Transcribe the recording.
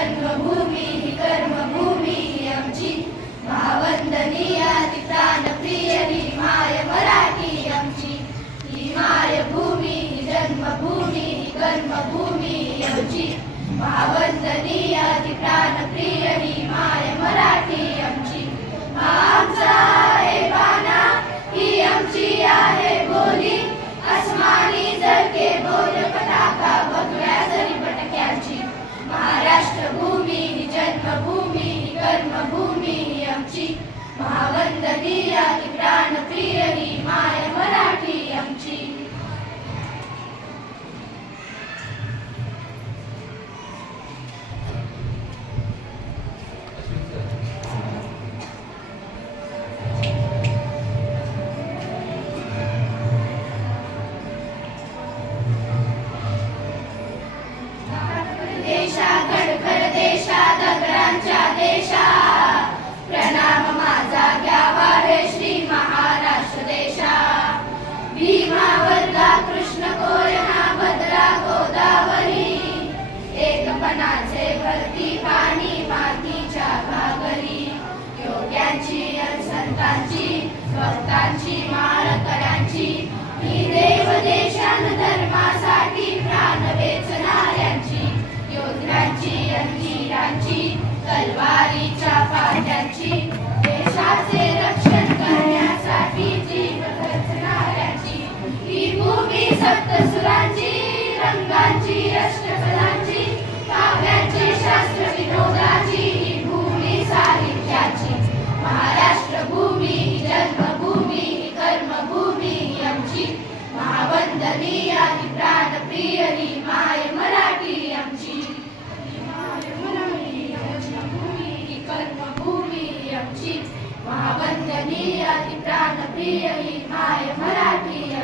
जन्मभूमी ही कर्मभूमी ही आमची महावंदनीय ती प्राणप्रिय ही माय मराठी आमची ही मायभूमी ही जन्मभूमी ही कर्मभूमी ही आमची महावंदनीय ती प्राणप्रिय ही माय मराठी आमची आमचा आहे बाणा ही आमची आहे बोली अस्मानी जळके बोल पताका भगव्या जरी पटक्यांची महाराष्ट्र भूमी ही जन्मभूमी ही कर्मभूमी ही आमची महावंदनीय ही प्राणप्रिय ही माय मराठी आमची देशा खडखड देशा दगडांच्या देशा प्रणाम माझा घ्यावा हे श्री महाराष्ट्र देशा भीमा वर्धा कृष्ण कोयना भद्रा गोदावरी एकपणाचे भरती पाणी मातीच्या घागरी योग्यांची संतांची भक्तांची माळकऱ्यांची ही देव देशान धर्मासाठी प्राण वेचणाऱ्यांची योद्ध्यांची अंजिरांची तलवारीच्या फाट्यांची देशाचे रक्षण करण्यासाठी जीव खचणाऱ्यांची ही भूमी सप्तसुरांची रंगांची अष्टकलांची काव्याची शास्त्र विनोदाची ही भूमी साहित्याची महाराष्ट्र भूमी ही जन्मभूमी ही कर्मभूमी ही आमची महावंदनीय ही प्राणप्रिय ही माय मराठी आमची जन्मभूमी ही कर्मभूमी ही आमची महावंदनीय ही प्राणप्रिय ही माय मराठी